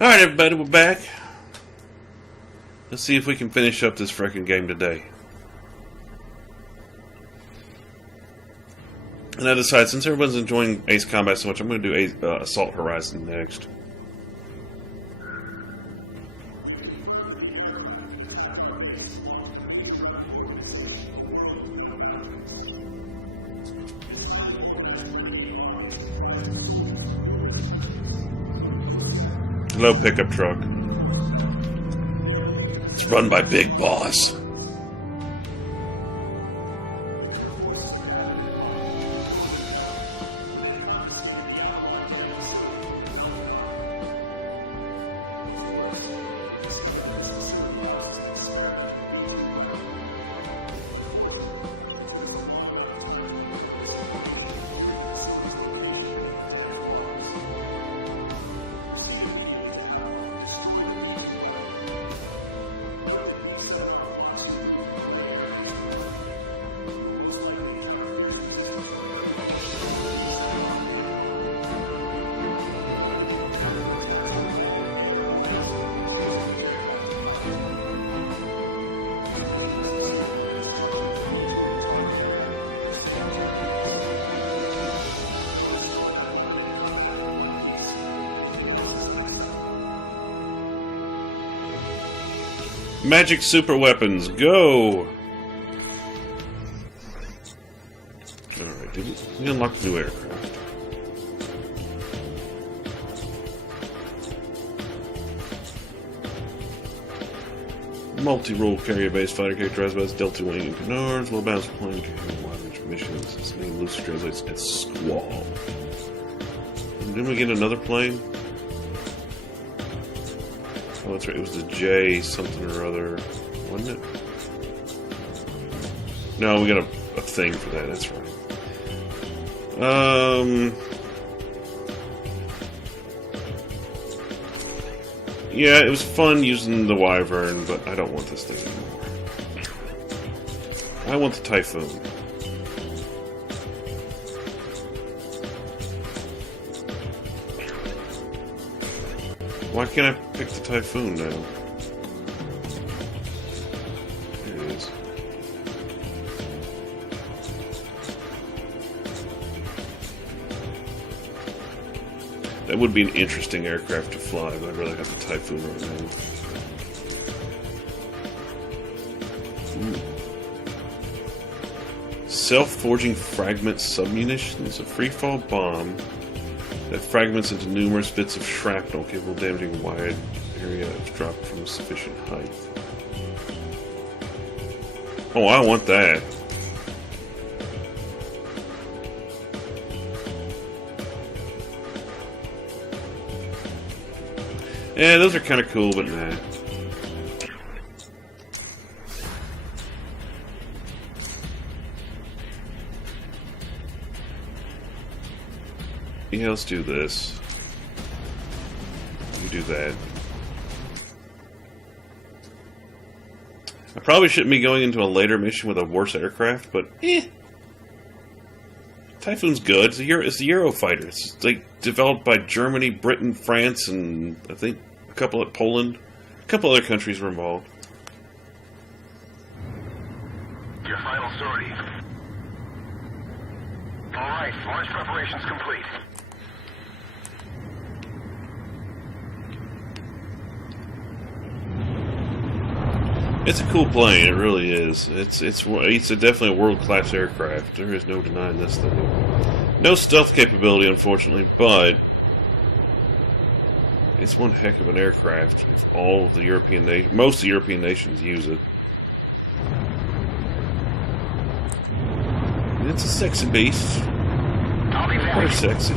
Alright, everybody, we're back. Let's see if we can finish up this frickin' game today. And I decided, since everyone's enjoying Ace Combat so much, I'm going to do Assault Horizon next. Hello, pickup truck. It's run by Big Boss. Magic super weapons, go! Alright, did we unlock the new aircraft? Multi-role carrier-based fighter characterized by its Delta wing and canards, well-balanced plane carrying wide-range missions. Its name loosely translates as Squall. And didn't we get another plane? Oh, that's right, it was the J something or other, wasn't it? No, we got a thing for that, that's right. Yeah, it was fun using the Wyvern, but I don't want this thing anymore. I want the Typhoon. Why can't I pick the Typhoon now? Here it is. That would be an interesting aircraft to fly, but I'd rather have the Typhoon right now. Ooh. Self-forging fragment submunitions, a free-fall bomb that fragments into numerous bits of shrapnel capable of damaging a wide area if dropped from sufficient height. Oh, I want that. Yeah, those are kind of cool, but nah. Yeah, let's do this. You do that. I probably shouldn't be going into a later mission with a worse aircraft, but Typhoon's good. It's a Eurofighter. It's like developed by Germany, Britain, France, and I think a couple at Poland. A couple other countries were involved. Your final sortie. All right, launch preparations complete. It's a cool plane, it really is. It's definitely a world-class aircraft. There is no denying this thing. No stealth capability, unfortunately, but it's one heck of an aircraft if all of the most of the European nations use it. And it's a sexy beast. I'll be Very sexy.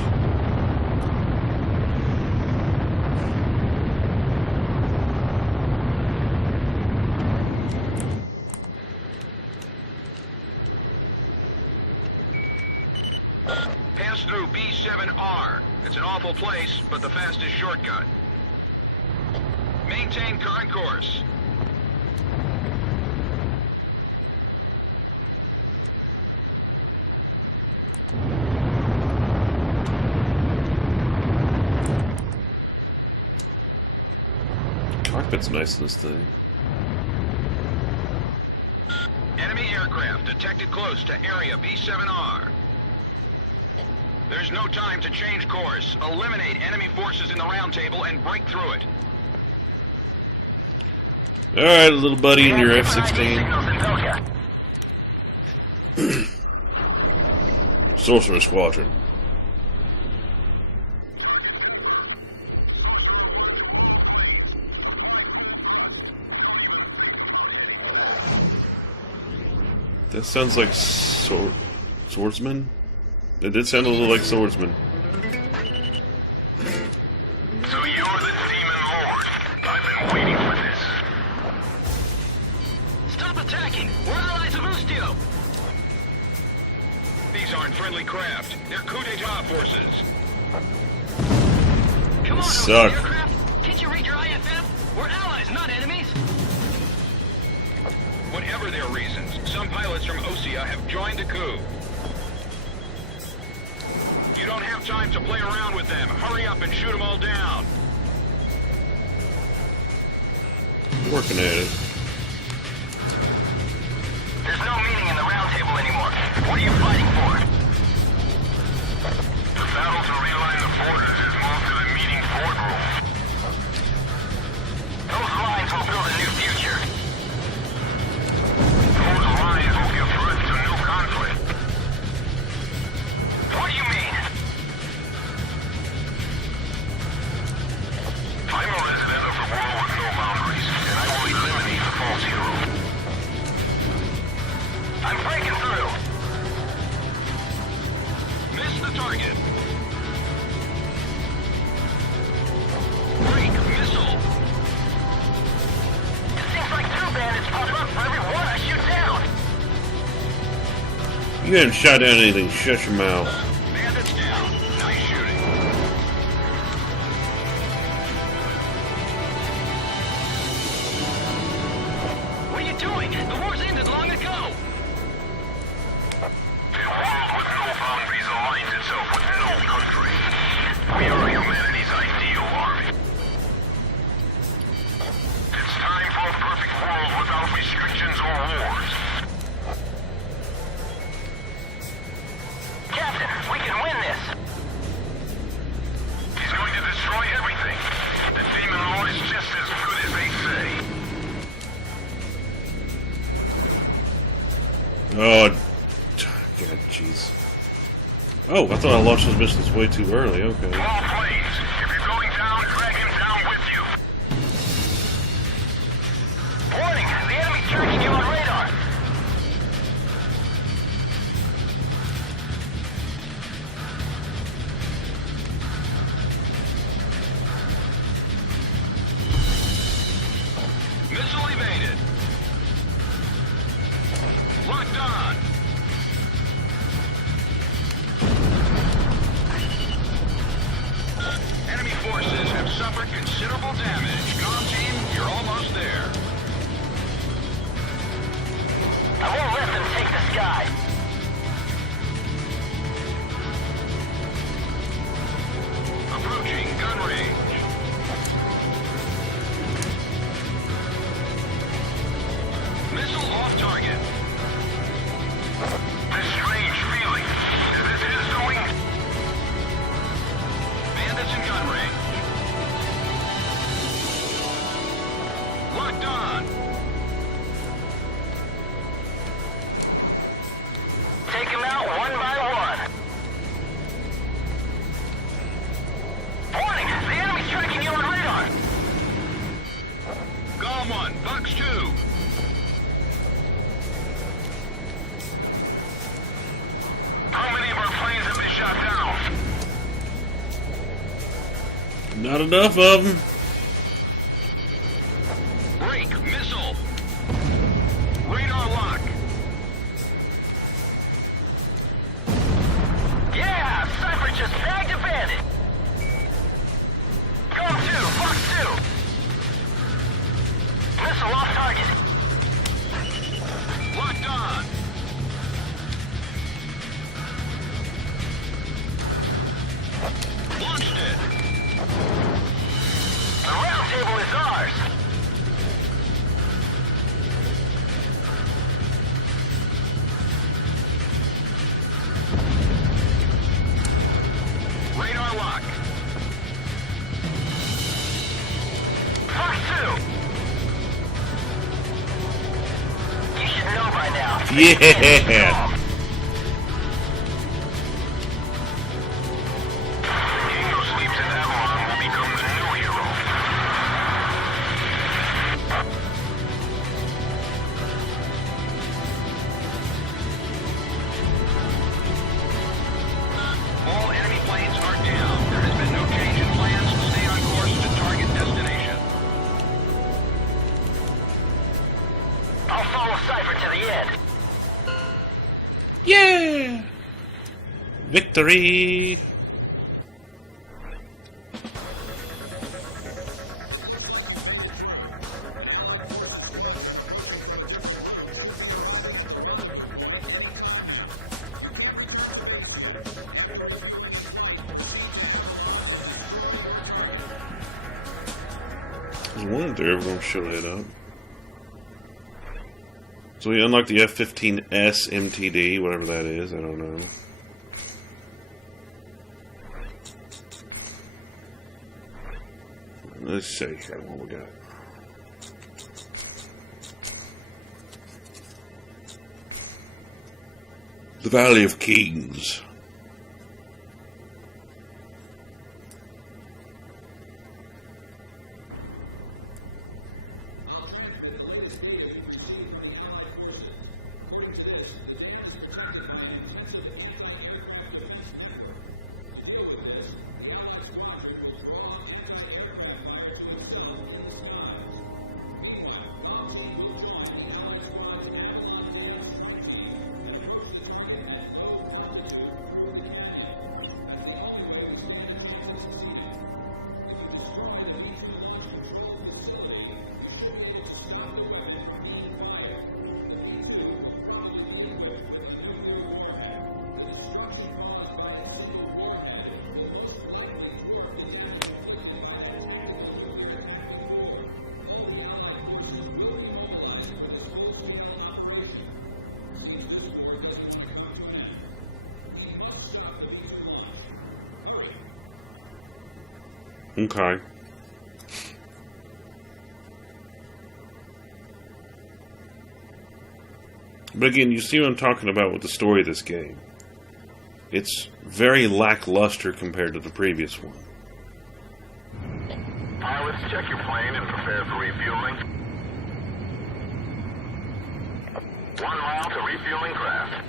Pass through B7R. It's an awful place, but the fastest shortcut. Maintain concourse. cockpit's nice in this thing. Enemy aircraft detected close to area B7R. There's no time to change course. Eliminate enemy forces in the round table and break through it. Alright, little buddy in your F-16. Sorcerer Squadron. That sounds like swordsman? It did sound a little like swordsman. So you're the Demon Lord. I've been waiting for this. Stop attacking! We're allies of Ustio! These aren't friendly craft. They're coup d'etat forces. Come on, Suck. aircraft! Can't you read your IFF? We're allies, not enemies! Whatever their reasons, some pilots from Osea have joined the coup. You don't have time to play around with them. Hurry up and shoot them all down. Working at it. There's no meaning in the round table anymore. What are you fighting for? The battle to realign the borders has moved to the meeting boardroom. Those lines will build a new future. Those lines will give birth to new conflict. What do you mean? I'm a resident of the world with no boundaries, and I will eliminate the false hero. I'm breaking through. Miss the target. Break missile. It seems like two bandits pop up for every one I shoot down. You haven't shot down anything. Shut your mouth. Bandits down. Nice shooting. What are you doing? The war's ended long ago. A world with no boundaries aligns itself with no country. We are humanity's ideal army. It's time for a perfect world without restrictions or wars. Captain, we can win this. He's going to destroy everything. The Demon Lord is just as good as they say. Oh, God, jeez. Oh, I thought I launched those missiles way too early. Okay. All planes, if you're going down, drag him down with you. Warning, the enemy's tracking you on radar. Missile evaded. Locked on. Enemy forces have suffered considerable damage. Comm team, you're almost there. I won't let them take the sky. Approaching gun range. Missile off target. This strange feeling. Is this his doing? Bandits in gun range. Locked on. Take him out one by one. Warning! The enemy's tracking you on radar. Golem 1, Bucks 2. How many of our planes have been shot down? Not enough of them. Break missile. Radar lock. Yeah! Cypher just bagged a bandit. Golem 2, Fox 2. Missile off target. Locked on. Launched it. The round table is ours. Yeah! King who sleeps in Avalon will become the new hero. All enemy planes are down. There has been no change in plans. Stay on course to target destination. I'll follow Cypher to the end. Yeah! Victory! I was wondering if they're ever going to show that up. So we unlocked the F-15S MTD, whatever that is, I don't know. Let's see what we got. The Valley of Kings. Okay. But again, you see what I'm talking about with the story of this game. It's very lackluster compared to the previous one. Pilots, check your plane and prepare for refueling. 1 mile to refueling craft.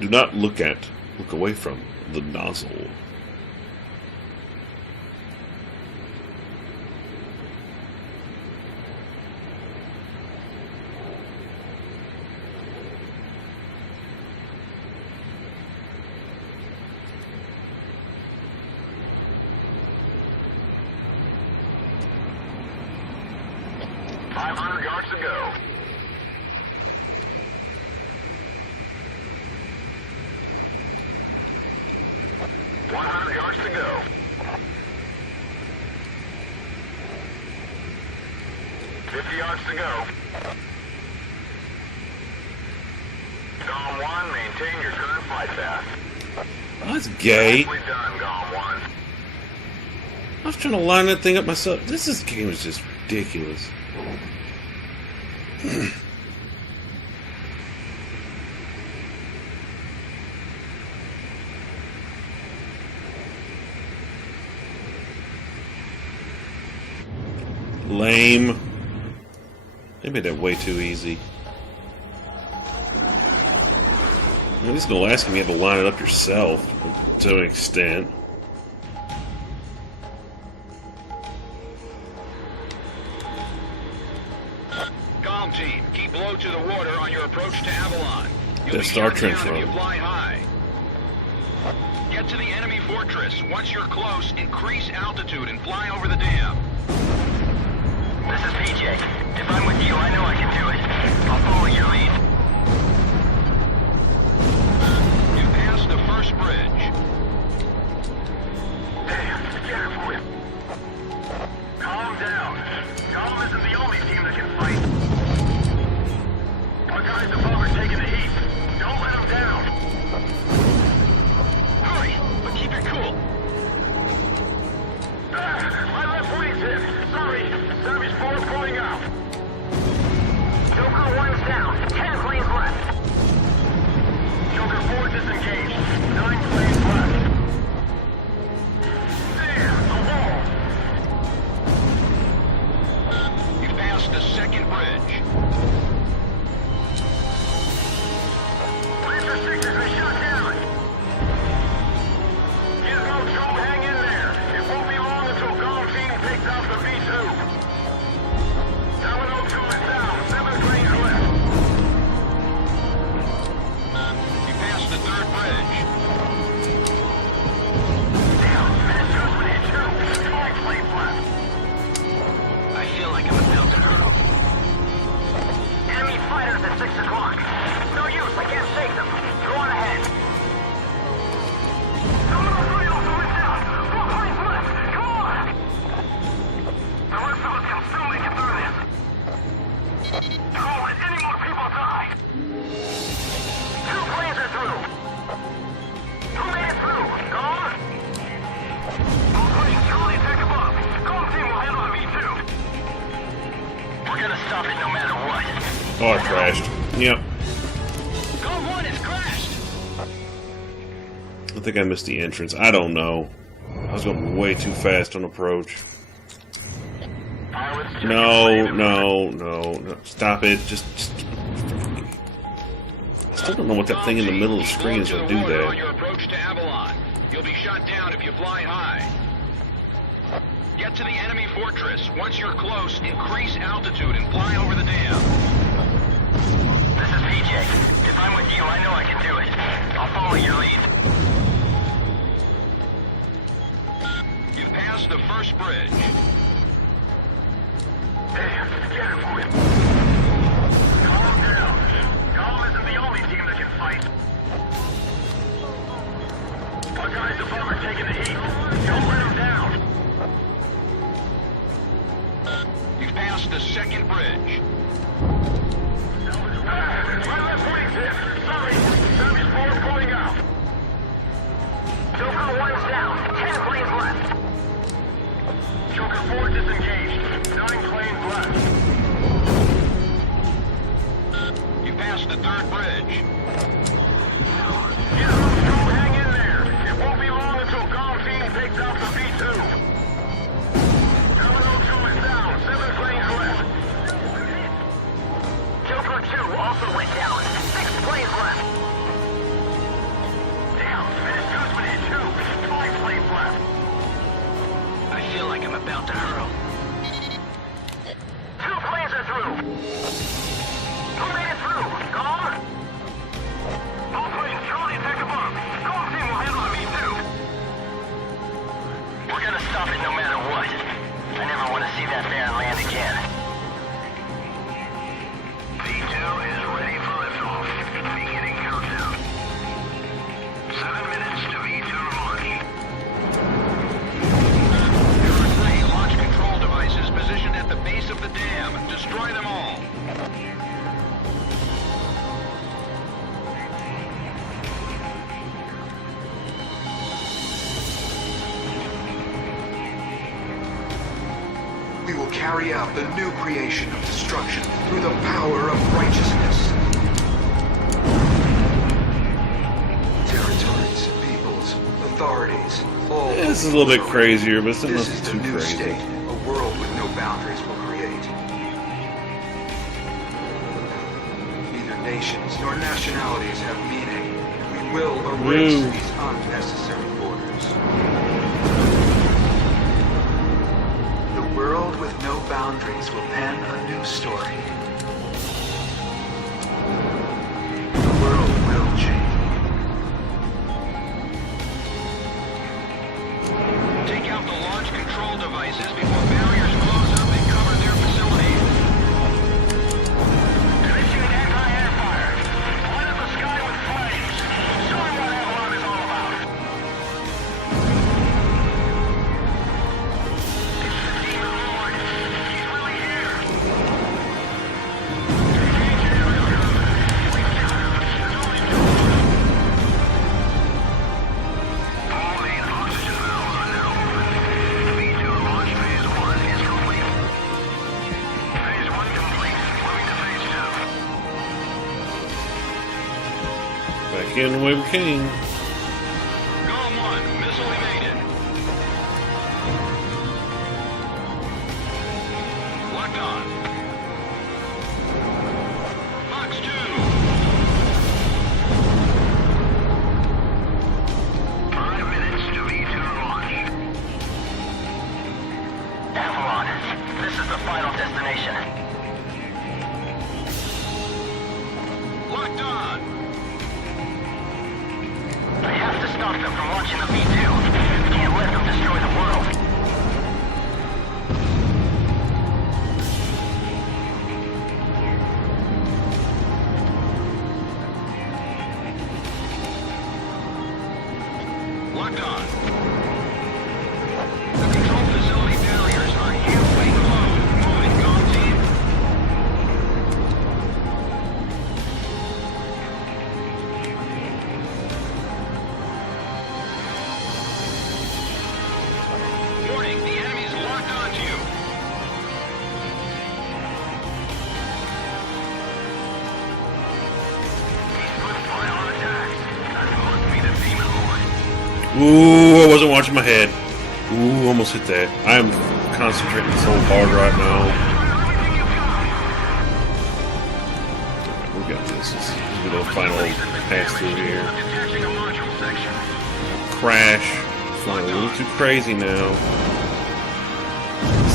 Do not look away from the nozzle. Yards to go. Yards to go. 50 yards to go. Gom 1, maintain your current flight path. That's gay. Nicely done, Gom 1. I was trying to line that thing up myself. This game is just ridiculous. Lame. They made that way too easy. At least in Alaska, you have to line it up yourself to an extent. Comm team, keep low to the water on your approach to Avalon. You'll That be Star shot Trench down if you Road. fly high. Get to the enemy fortress. Once you're close, increase altitude and fly over the dam. This is PJ. If I'm with you, I know I can do it. I'll follow your lead. You passed the first bridge. Damn, scared for him. Calm down. Calm isn't the only team that can fight. Our guys above are taking the heat. Don't let them down. Hurry, but keep it cool. My left wing's hit. Sorry. Savage 4 pulling out. Joker 1's down. Oh, I crashed. Yep. Golem 1 has crashed. I think I missed the entrance. I don't know. I was going way too fast on approach. Pilots, check No, your plane. no. Stop it. Just I still don't know what that thing in the middle of the screen is going to do On that. your approach to Avalon. You'll be shot down if you fly high. Get to the enemy fortress. Once you're close, increase altitude and fly over the dam. This is PJ. If I'm with you, I know I can do it. I'll follow your lead. You've passed the first bridge. Damn, scared for him. Calm down. Golem isn't the only team that can fight. Our guys above are taking the heat. Don't let them down. You've passed the second bridge. My left wing's hit. Sorry. Service 4 going out. Joker 1's down. 10 planes left. Joker 4 disengaged. 9 planes left. You passed the third bridge. Get up, go hang in there. It won't be long until Golem Team takes out the V2. Terminal 2 is down. 7 planes left. Joker 2 also went down. 6 planes left. Damn, Spetz Playz hit 2. 5 planes left. I feel like I'm about to hurl. 2 planes are through. Who made it through? Golem? All planes, Charlie, attack above. Golem team will handle the V2. We're gonna stop it no matter what. I never want to see that Baron land again. V2 is ready for liftoff. Beginning countdown. 7 minutes to V2 launch. There are 3 launch control devices positioned at the base of the dam. Destroy them all. We will carry out the new creation of destruction through the power of righteousness. Territories, peoples, authorities, all... This is a little bit crazier, but it's not This is the too new crazy. state a world with no boundaries will create. Neither nations nor nationalities have meaning. We will erase Woo. these unnecessary borders. The world with no boundaries will pen a new story. The world will change. Take out the launch control devices before barriers close up and cover their facilities. Initiate anti-air fire. Light up the sky with flames. Show him what Avalon is all about. It's the Demon Lord. He's really here. All main oxygen valves are now open. V2 launch phase 1 is complete. Phase 1 complete. Moving to phase 2. Back in the way we came. Golem 1, missile evaded. Locked on. Fox 2. 5 minutes to V2 launch. Avalon, this is the final destination. Locked on. Ooh, I wasn't watching my head. Ooh, almost hit that. I am concentrating so hard right now. Alright, we got this. This is the final pass through here. Crash. Flying a little too crazy now.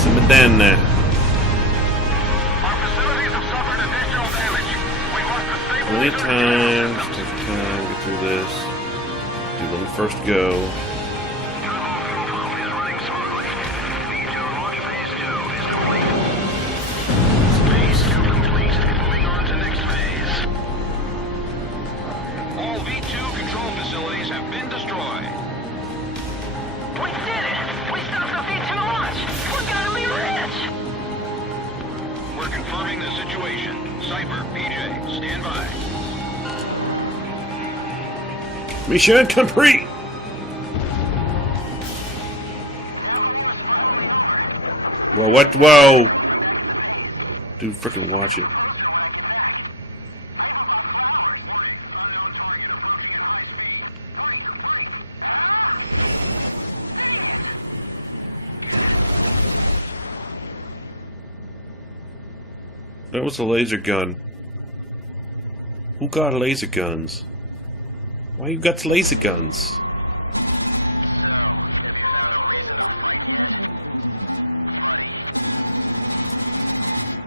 Simmer down now. Plenty of time. Just take your time. Get through this. Do let me first go. Mission complete! Whoa, what? Whoa! Dude, frickin' watch it. That was a laser gun. Who got laser guns? Why you got laser guns?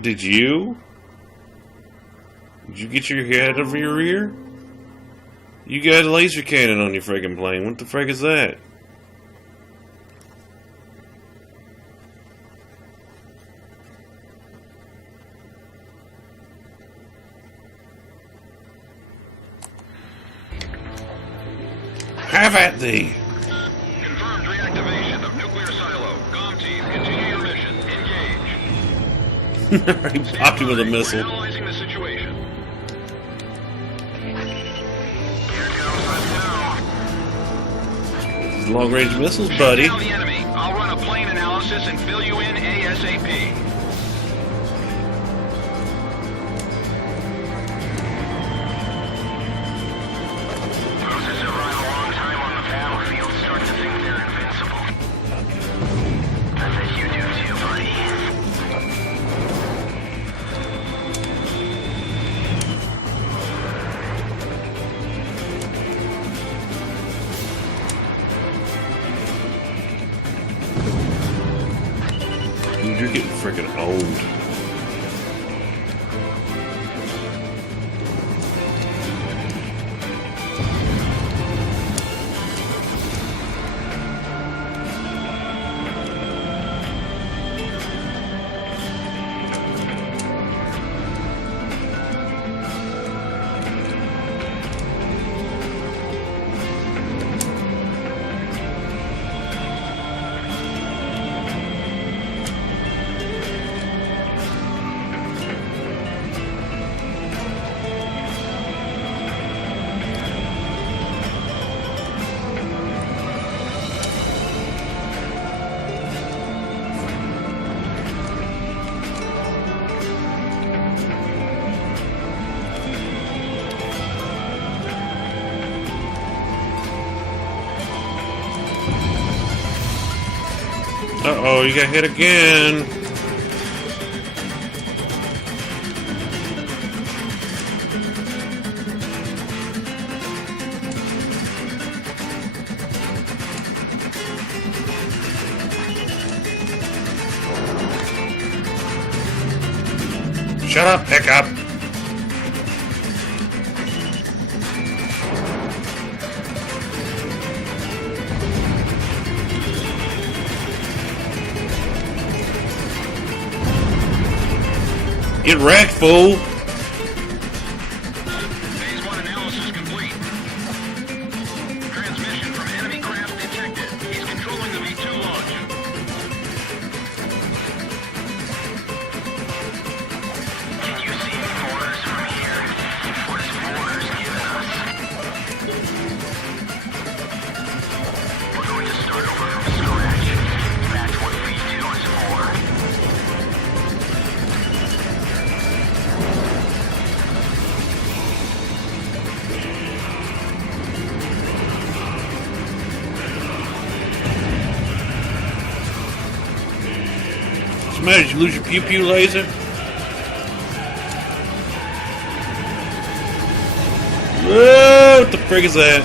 Did you? Did you get your head over your ear? You got a laser cannon on your friggin' plane. What the frick is that? Have at thee! Confirmed reactivation of nuclear silo. COM team, continue your mission. Engage. He popped him with a missile. We're analyzing the situation. Long-range missiles, buddy. Down the enemy. I'll run a plane analysis and fill you in ASAP. Dude, you're getting friggin' owned. Uh-oh, you got hit again. Shut up, pickup. Get wrecked, fool! Phase 1 analysis complete. Transmission from enemy craft detected. He's controlling the V2 launch. Can you see orders from here? What is orders giving us? We're going to start over from scratch. That's what V2 is for. the matter? Did you lose your pew pew laser? Whoa! What the frig is that?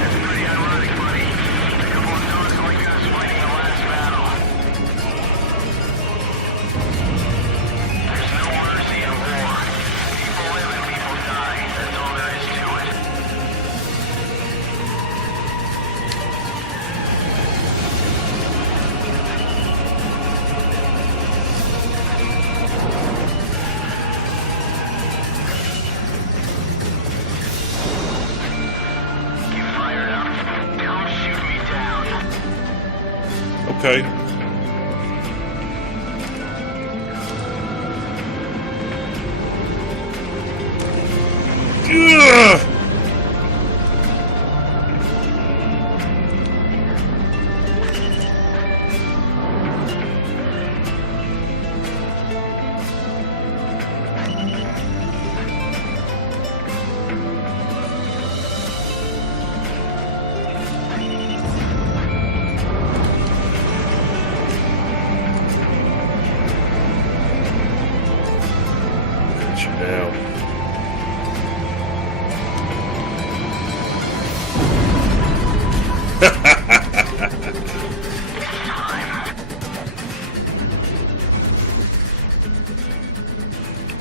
That's pretty ironic, buddy. A couple of dogs like us fighting the last battle. There's no mercy in war. People live and people die. That's all there is to it. You fired up? Come shoot me down. Okay. Ugh! Got you now.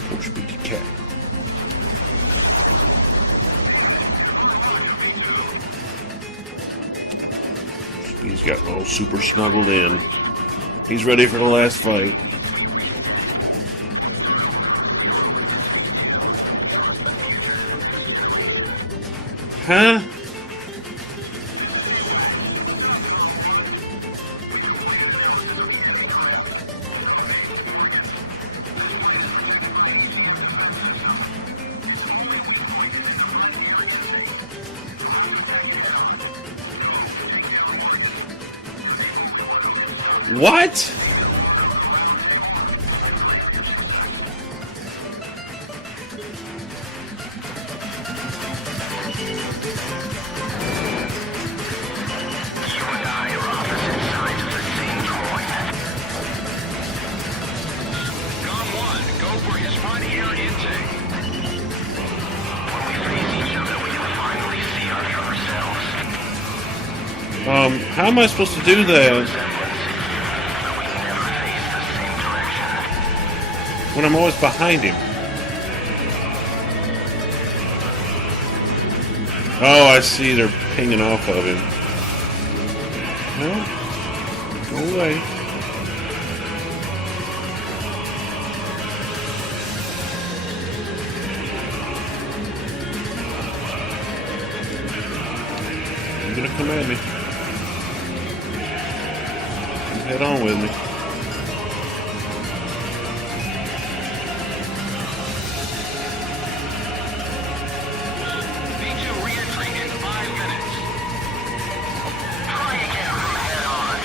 Poor speaky cat. He's got all super snuggled in. He's ready for the last fight. Huh? What? You and I are opposite sides of the same coin. Gone 1, go for his front ear intake. When we face each other, we can finally see ourselves. How am I supposed to do that But we can never face the same direction. when I'm always behind him? Oh, I see. They're pinging off of him. Well, go away. You're gonna come at me. Head on with me. B2 re-entry in 5 minutes. Try again from head on.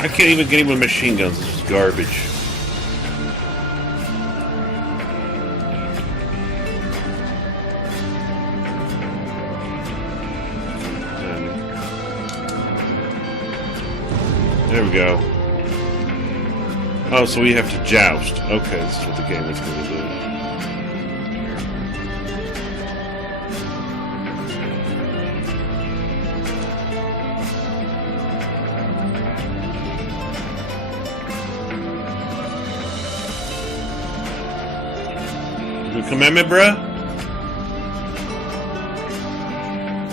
I can't even get him with machine guns. This is garbage. There we go. Oh, so we have to joust. Okay, this is what the game was going to do. You come at me, bruh?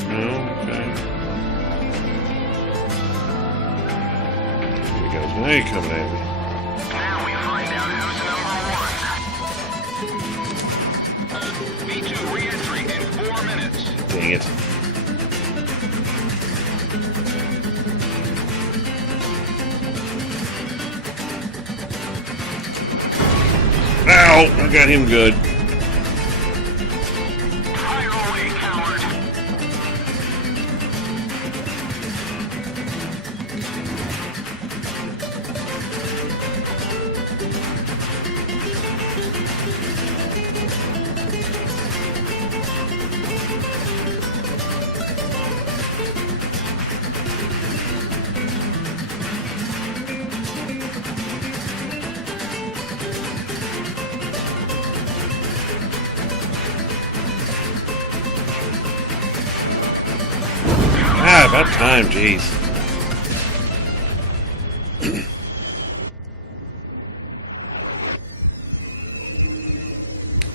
No? Okay. Here he goes. Now you're coming at me. Now we find out who's number one. B2 re-entry in 4 minutes. Dang it. Ow! I got him good. Try Ah, about time, jeez.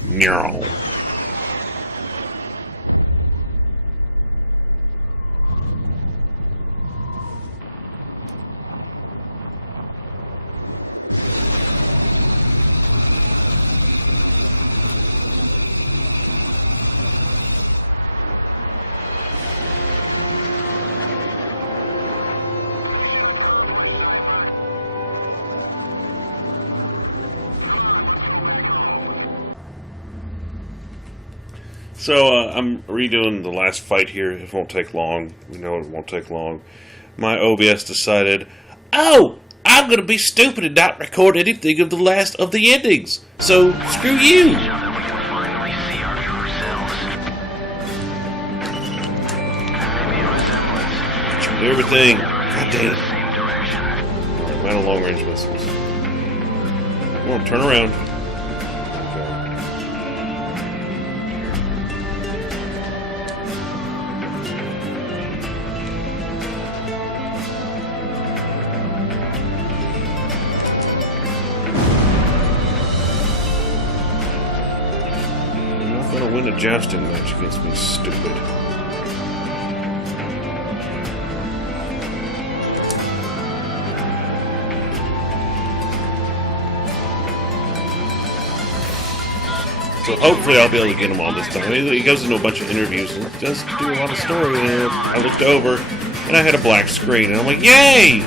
No. So, I'm redoing the last fight here. It won't take long. We know it won't take long. My OBS decided, oh, I'm going to be stupid and not record anything of the last of the endings. So, screw you. So that we can finally see our true selves. Maybe a resemblance. Everything. Never God in damn the it. same direction. I'm out of long range missiles. Come on, turn around. You're not going to win a jousting match against me, stupid. So hopefully I'll be able to get him on this time. He goes into a bunch of interviews and does do a lot of story. And I looked over and I had a black screen. And I'm like, yay!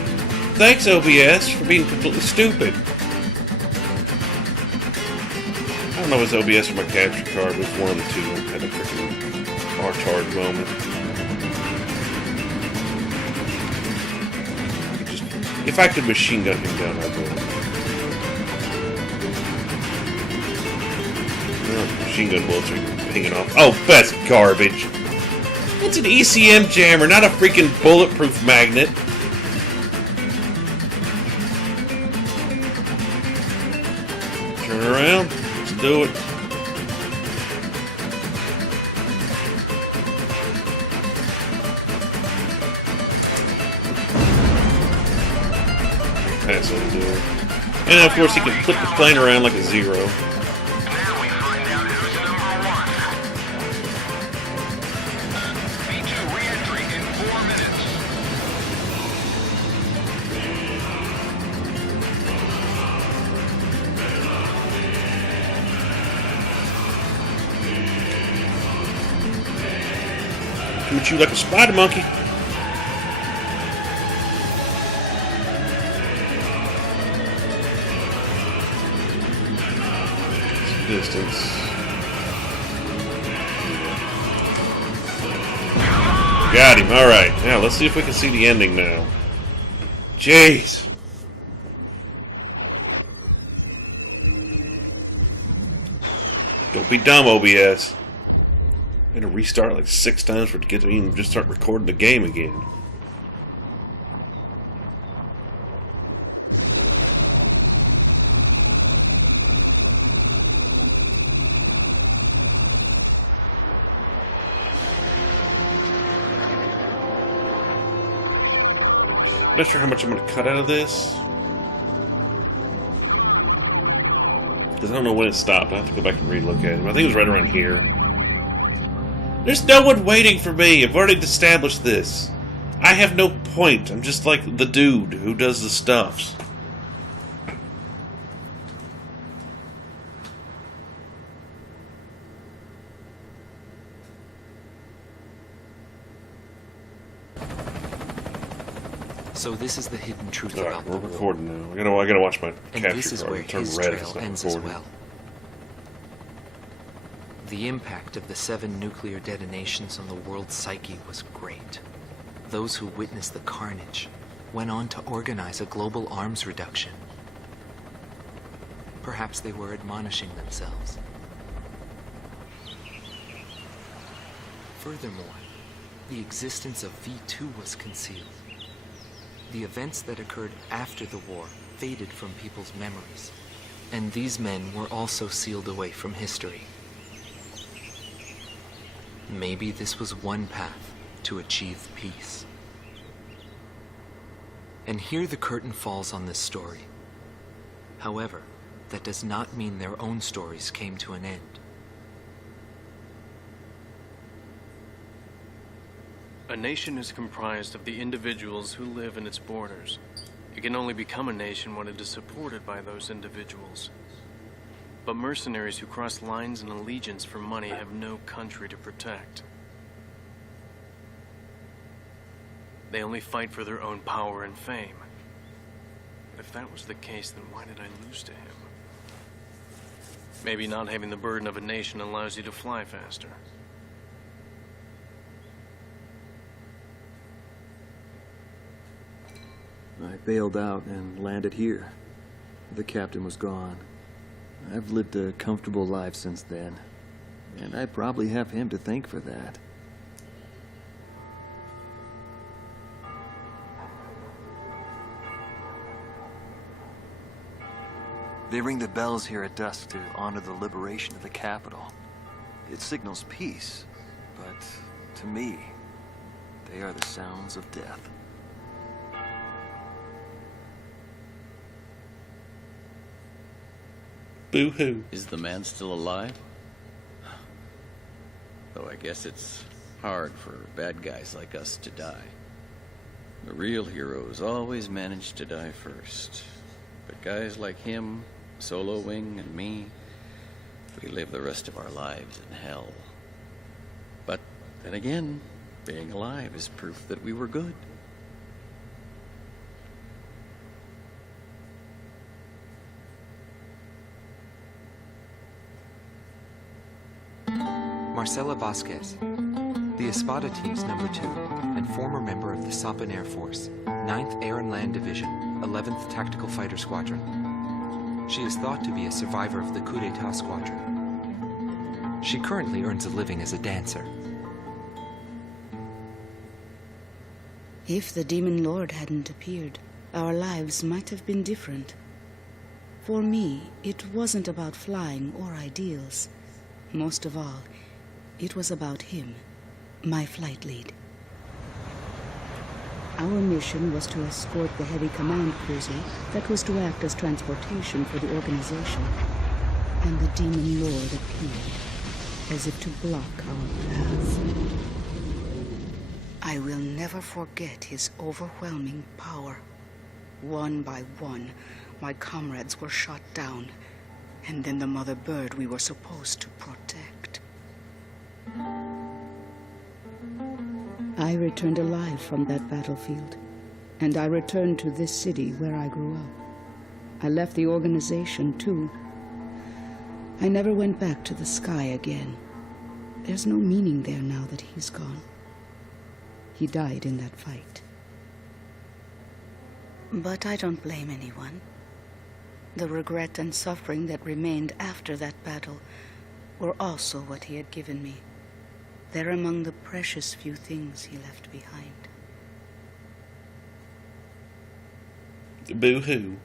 Thanks, OBS, for being completely stupid. I don't know if it's OBS or my capture card, but it's one of the two. I had a freaking R-tard moment. If I could machine gun him down, I would. Machine gun bullets are hanging off. Oh, that's garbage. It's an ECM jammer, not a freaking bulletproof magnet. Turn around. Let's do it. Pass over to it. And of course, he can flip the plane around like a zero. Now we find out who's number one. B2 re-entry in 4 minutes. Coming at you like a spider monkey. Distance. Got him. Alright. Now, let's see if we can see the ending now. Jeez. Don't be dumb, OBS. I'm gonna restart like 6 times for it to get to even just start recording the game again. I'm not sure how much I'm going to cut out of this. Because I don't know when it stopped. I have to go back and relook at it. I think it was right around here. There's no one waiting for me. I've already established this. I have no point. I'm just like the dude who does the stuffs. So this is the hidden truth Alright, about we're the war. recording now. I gotta watch my And capture this is card. where Turn his red if trail it's not ends as recording. well. The impact of the 7 nuclear detonations on the world's psyche was great. Those who witnessed the carnage went on to organize a global arms reduction. Perhaps they were admonishing themselves. Furthermore, the existence of V2 was concealed. The events that occurred after the war faded from people's memories, and these men were also sealed away from history. Maybe this was one path to achieve peace. And here the curtain falls on this story. However, that does not mean their own stories came to an end. A nation is comprised of the individuals who live in its borders. It can only become a nation when it is supported by those individuals. But mercenaries who cross lines and allegiance for money have no country to protect. They only fight for their own power and fame. But if that was the case, then why did I lose to him? Maybe not having the burden of a nation allows you to fly faster. I bailed out and landed here. The captain was gone. I've lived a comfortable life since then, and I probably have him to thank for that. They ring the bells here at dusk to honor the liberation of the capital. It signals peace, but to me, they are the sounds of death. Boo-hoo. Is the man still alive? Though I guess it's hard for bad guys like us to die. The real heroes always manage to die first. But guys like him, Solo Wing, and me, we live the rest of our lives in hell. But then again, being alive is proof that we were good. Marcela Vasquez, the Espada team's number 2 and former member of the Sapan Air Force, 9th Air and Land Division, 11th Tactical Fighter Squadron. She is thought to be a survivor of the coup d'etat squadron. She currently earns a living as a dancer. If the Demon Lord hadn't appeared, our lives might have been different. For me, it wasn't about flying or ideals. Most of all, it was about him, my flight lead. Our mission was to escort the heavy command cruiser that was to act as transportation for the organization. And the Demon Lord appeared, as if to block our path. I will never forget his overwhelming power. One by one, my comrades were shot down, and then the mother bird we were supposed to protect. I returned alive from that battlefield, and I returned to this city where I grew up. I left the organization, too. I never went back to the sky again. There's no meaning there now that he's gone. He died in that fight. But I don't blame anyone. The regret and suffering that remained after that battle were also what he had given me. They're among the precious few things he left behind. Boo-hoo.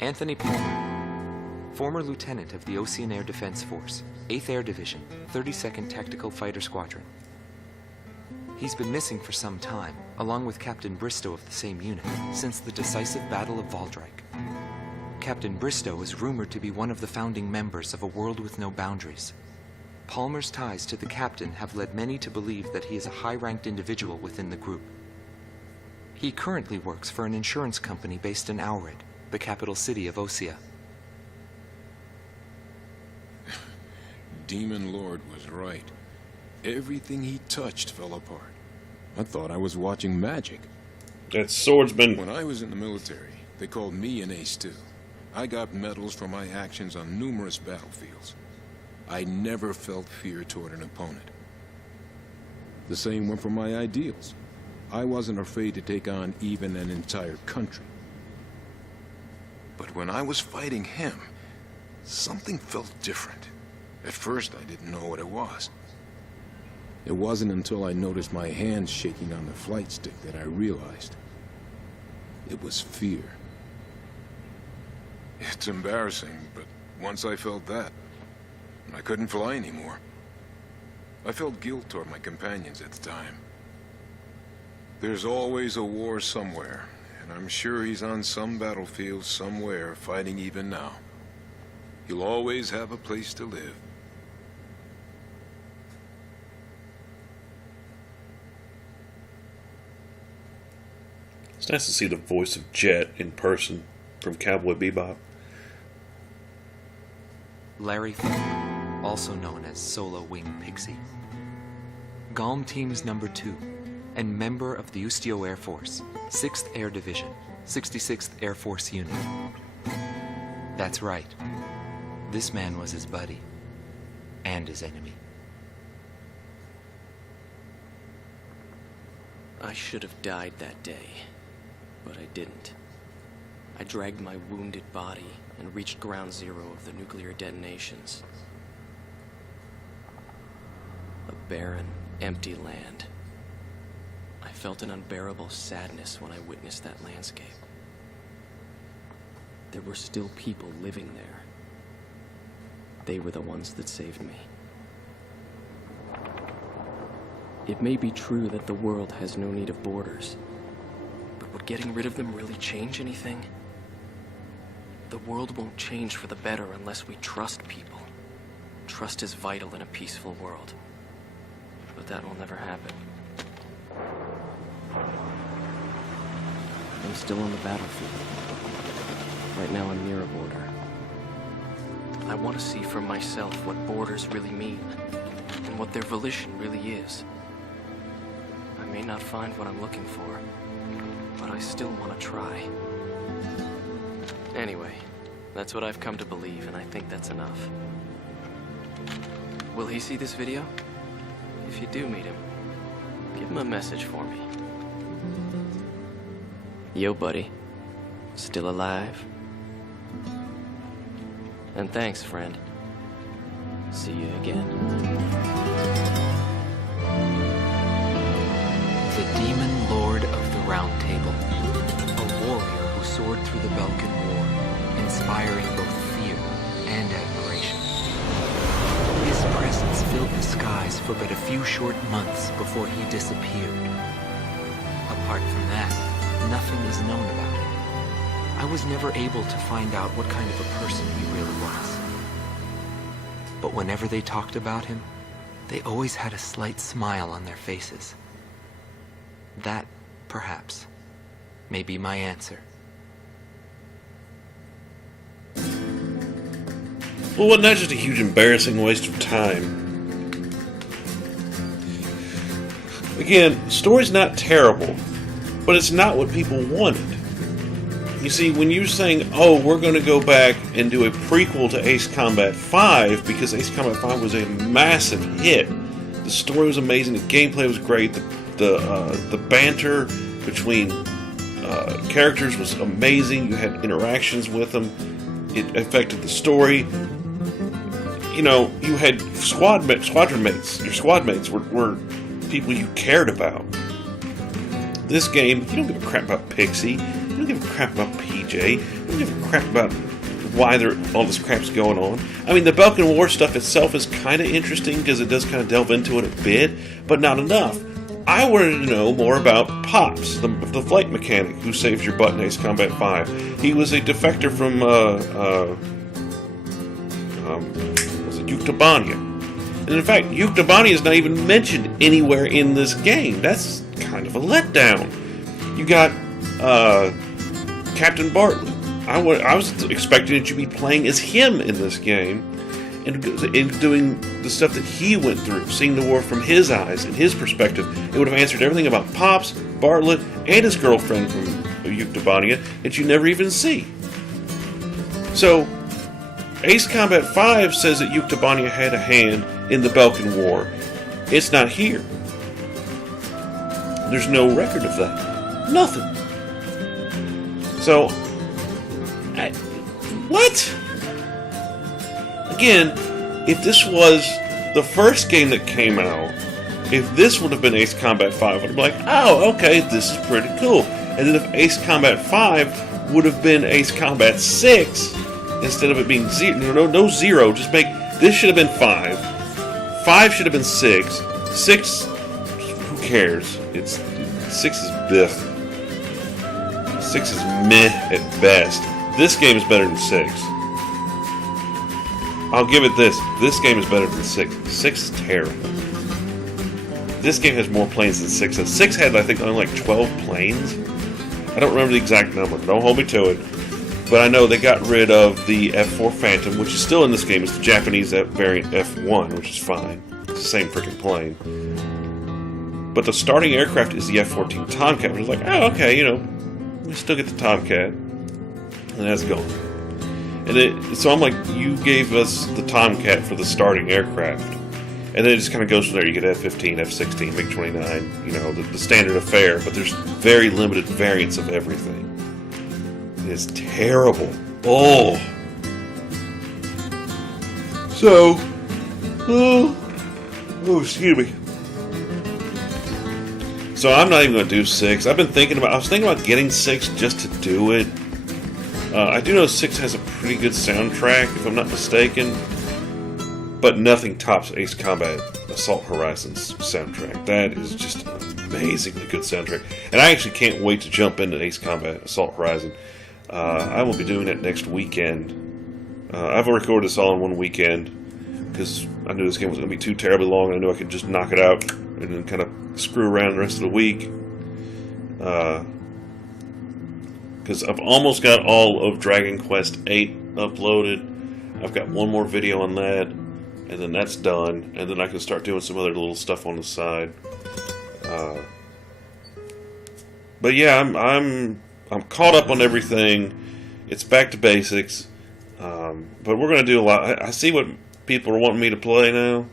Anthony Palmer, former lieutenant of the Ocean Air Defense Force, 8th Air Division, 32nd Tactical Fighter Squadron. He's been missing for some time, along with Captain Bristow of the same unit, since the decisive Battle of Valdreich. Captain Bristow is rumored to be one of the founding members of A World with No Boundaries. Palmer's ties to the captain have led many to believe that he is a high-ranked individual within the group. He currently works for an insurance company based in Aurid, the capital city of Osea. Demon Lord was right. Everything he touched fell apart. I thought I was watching magic. That swordsman. When I was in the military, they called me an ace too. I got medals for my actions on numerous battlefields. I never felt fear toward an opponent. The same went for my ideals. I wasn't afraid to take on even an entire country. But when I was fighting him, something felt different. At first, I didn't know what it was. It wasn't until I noticed my hands shaking on the flight stick that I realized. It was fear. It's embarrassing, but once I felt that, I couldn't fly anymore. I felt guilt toward my companions at the time. There's always a war somewhere, and I'm sure he's on some battlefield somewhere fighting even now. He'll always have a place to live. It's nice to see the voice of Jet in person from Cowboy Bebop. Larry Fink, also known as Solo Wing Pixie. GALM Team's number 2, and member of the Ustio Air Force, 6th Air Division, 66th Air Force Unit. That's right. This man was his buddy, and his enemy. I should have died that day, but I didn't. I dragged my wounded body and reached ground zero of the nuclear detonations. A barren, empty land. I felt an unbearable sadness when I witnessed that landscape. There were still people living there. They were the ones that saved me. It may be true that the world has no need of borders, but would getting rid of them really change anything? The world won't change for the better unless we trust people. Trust is vital in a peaceful world. But that will never happen. I'm still on the battlefield. Right now I'm near a border. I want to see for myself what borders really mean, and what their volition really is. I may not find what I'm looking for, but I still want to try. Anyway, that's what I've come to believe, and I think that's enough. Will he see this video? If you do meet him, give him a message for me. Yo, buddy. Still alive? And thanks, friend. See you again. The Demon Lord of the Round Table. A warrior who soared through the Belkan War, inspiring both fear and admiration. His presence filled the skies for but a few short months before he disappeared. Apart from that, nothing is known about him. I was never able to find out what kind of a person he really was. But whenever they talked about him, they always had a slight smile on their faces. That, perhaps, may be my answer. Well, wasn't that just a huge embarrassing waste of time? Again, the story's not terrible, but it's not what people wanted. You see, when you're saying, oh, we're going to go back and do a prequel to Ace Combat 5, because Ace Combat 5 was a massive hit. The story was amazing, the gameplay was great, the banter between characters was amazing, you had interactions with them, it affected the story. You know, you had squadron mates. Your squad mates were people you cared about. This game, you don't give a crap about Pixie. You don't give a crap about PJ. You don't give a crap about why all this crap's going on. I mean, the Belkan War stuff itself is kind of interesting because it does kind of delve into it a bit, but not enough. I wanted to know more about Pops, the flight mechanic who saves your butt in Ace Combat 5. He was a defector from Yuktobania. And in fact, Yuktobania is not even mentioned anywhere in this game. That's kind of a letdown. You got Captain Bartlett. I was expecting that you'd be playing as him in this game and doing the stuff that he went through, seeing the war from his eyes and his perspective. It would have answered everything about Pops, Bartlett, and his girlfriend from Yuktobania that you never even see. So, Ace Combat 5 says that Yuktobania had a hand in the Belkan War. It's not here. There's no record of that. Nothing. So, what? Again, if this was the first game that came out, if this would have been Ace Combat 5, I'd be like, oh, okay, this is pretty cool. And then if Ace Combat 5 would have been Ace Combat 6, instead of it being zero, no 0, just make, this should have been 5. 5 should have been 6. 6, who cares? 6 is blech. 6 is meh at best. This game is better than 6. I'll give it this. This game is better than 6. 6 is terrible. This game has more planes than 6. And 6 had, I think, only like 12 planes. I don't remember the exact number. Don't hold me to it. But I know they got rid of the F4 Phantom, which is still in this game. It's the Japanese variant F1, which is fine. It's the same freaking plane. But the starting aircraft is the F-14 Tomcat, which is like, oh, okay, you know, we still get the Tomcat. And that's gone. And so I'm like, you gave us the Tomcat for the starting aircraft. And then it just kind of goes from there. You get F-15, F-16, MiG-29, you know, the standard affair. But there's very limited variants of everything. It's terrible. Oh. So, oh, excuse me. So I'm not even going to do 6. I was thinking about getting 6 just to do it. I do know 6 has a pretty good soundtrack, if I'm not mistaken. But nothing tops Ace Combat Assault Horizon's soundtrack. That is just an amazingly good soundtrack. And I actually can't wait to jump into Ace Combat Assault Horizon. I will be doing that next weekend. I've recorded this all in one weekend because I knew this game was going to be too terribly long, and I knew I could just knock it out and then kind of screw around the rest of the week. Because I've almost got all of Dragon Quest VIII uploaded. I've got one more video on that, and then that's done. And then I can start doing some other little stuff on the side. But yeah, I'm caught up on everything. It's back to basics. But we're going to do a lot. I see what people are wanting me to play now.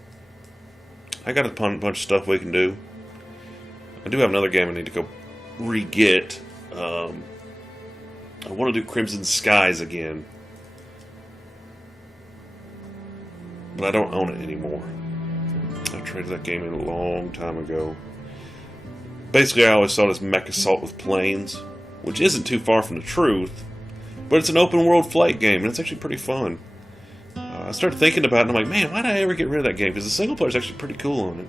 I got a bunch of stuff we can do. I do have another game I need to go re-get. I want to do Crimson Skies again. But I don't own it anymore. I traded that game in a long time ago. Basically, I always saw it as mech assault with planes, which isn't too far from the truth, but it's an open world flight game, and it's actually pretty fun. I started thinking about it, and I'm like, man, why did I ever get rid of that game? Because the single player is actually pretty cool on it.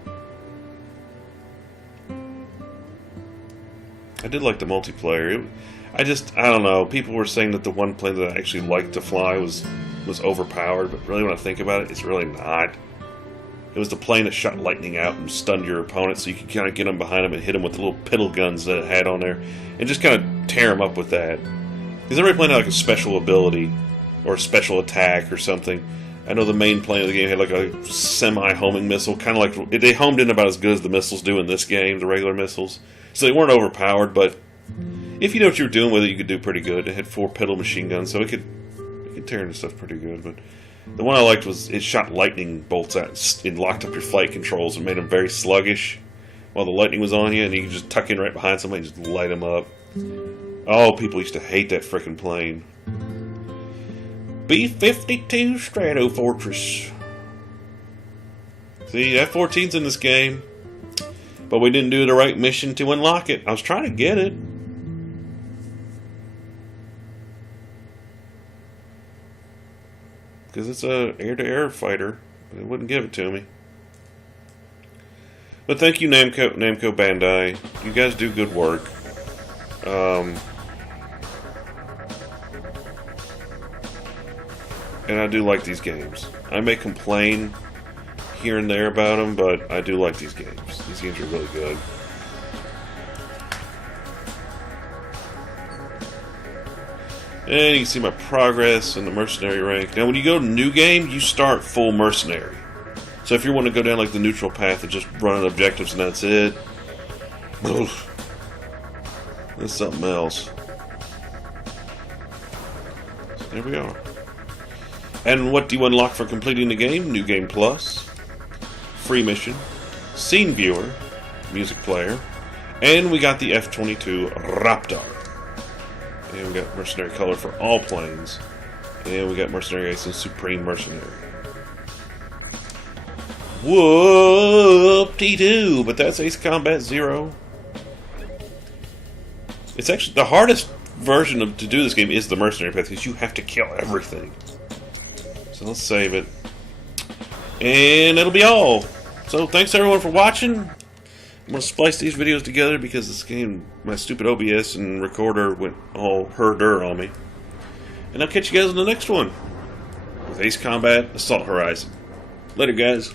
I did like the multiplayer. I don't know. People were saying that the one plane that I actually liked to fly was overpowered, but really when I think about it, it's really not. It was the plane that shot lightning out and stunned your opponent, so you could kind of get them behind them and hit them with the little piddle guns that it had on there, and just kind of tear them up with that. Because every plane had like a special ability, or a special attack or something. I know the main plane of the game had like a semi-homing missile, kind of like, they homed in about as good as the missiles do in this game, the regular missiles. So they weren't overpowered, but if you know what you were doing with it, you could do pretty good. It had 4 piddle machine guns, so it could tear into stuff pretty good. But the one I liked was it shot lightning bolts out and locked up your flight controls and made them very sluggish while the lightning was on you, and you could just tuck in right behind somebody and just light them up. Oh, people used to hate that frickin' plane. B-52 Strato Fortress. See, F-14's in this game, but we didn't do the right mission to unlock it. I was trying to get it. Because it's a air-to-air fighter. They wouldn't give it to me. But thank you, Namco Bandai. You guys do good work. And I do like these games. I may complain here and there about them, but I do like these games. These games are really good. And you can see my progress in the mercenary rank. Now when you go to new game, you start full mercenary. So if you want to go down like the neutral path and just running objectives and that's it, oof, that's something else. So there we are. And what do you unlock for completing the game? New Game Plus, free mission, scene viewer, music player, and we got the F-22 Raptor. And we got Mercenary Color for all planes. And we got Mercenary Ace and Supreme Mercenary. Whoop-de-doo! But that's Ace Combat 0. It's actually the hardest version to do this game is the Mercenary path because you have to kill everything. So let's save it. And that'll be all. So thanks everyone for watching. I'm going to splice these videos together because this game, my stupid OBS and recorder went all herder on me. And I'll catch you guys in the next one with Ace Combat Assault Horizon. Later, guys.